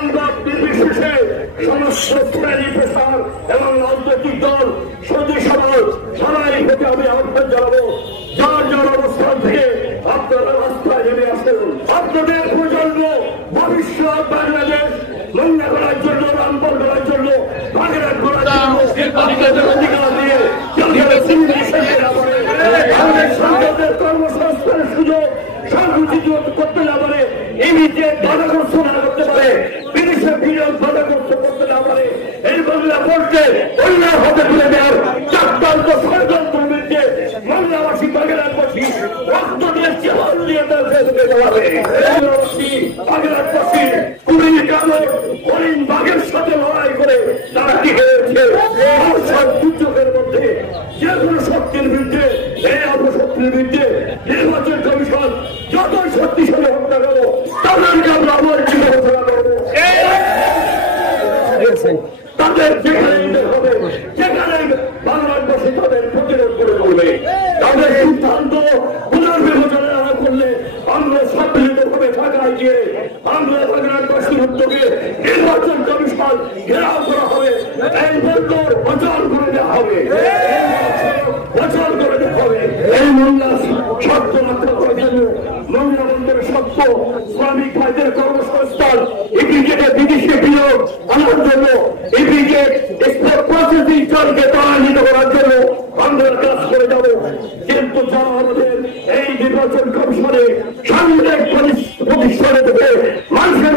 নির্বিশেষে সমস্ত শ্রেণী পেশার এবং রাজনৈতিক দল সৌদি সমাজ সবাই প্রতি আমি আহ্বান জানাবো, যার যার অবস্থান থেকে আপনারা রাস্তায় নেমে আসেন। আপনাদের প্রজন্ম ভবিষ্যৎ বাংলাদেশ নোংরা করার জন্য, রামপাল করার জন্য, বাগেরহাট করার জন্য আপনাদের অধিকার দিয়ে আমাদের সন্তানদের কর্মসংস্থানের সুযোগ সংকুচিত করতে না পারে, ইমিডিয়েট বাধাগ্রস্ত না করতে পারে, বিদেশে বিনিয়োগ বাধাগ্রস্ত করতে না পারে, এই বাংলা বলতে অন্য হাতে তুলে দেওয়ার চক্রান্ত ষড়যন্ত্রের বিরুদ্ধে বাংলাবাসী বাগেরহাটবাসী রক্ত দিয়ে জীবন দিয়ে বাগেরহাটবাসী কুড়ির কামড় হরিণ বাঘের সাথে লড়াই করে তারা টিকে রয়েছে। দুর্যোগের মধ্যে যে কোনো শক্তির বিরুদ্ধে, এই অপশক্তির বিরুদ্ধে নির্বাচন কমিশন যতই শক্তিশালী হোক না কেন তাদেরকে আমরা অবহেলিত ঘোষণা করবো। তাদের যেখানে হবে যেখানে বাংলাদেশে তাদের প্রতিরোধ করে করবে। তাদের সিদ্ধান্ত পুনর্বিবেচনা না করলে আমরা সম্মিলিতভাবে ঢাকায় গিয়ে আমরা বাংলাদেশের উদ্যোগে নির্বাচন কমিশন ঘেরাও করা হবে, এই বন্দর অচল করে দেওয়া হবে, অচল করে দেওয়া হবে। এই মহিলা শর্ত রক্ষা করার জন্য মহিলা বন্দরের শর্ত শ্রমিক ভাইদের কর্মসংস্থান, ইপিজেডে বিদেশে বিনিয়োগ আনার জন্য, ইপিজেড এক্সপোর্ট প্রসেসিং চলকে ত্বরান্বিত করার জন্য আমরা কাজ করে যাব। কিন্তু যারা আমাদের এই নির্বাচন কমিশনে সাংবিধানিক প্রতিষ্ঠানে থেকে মানুষের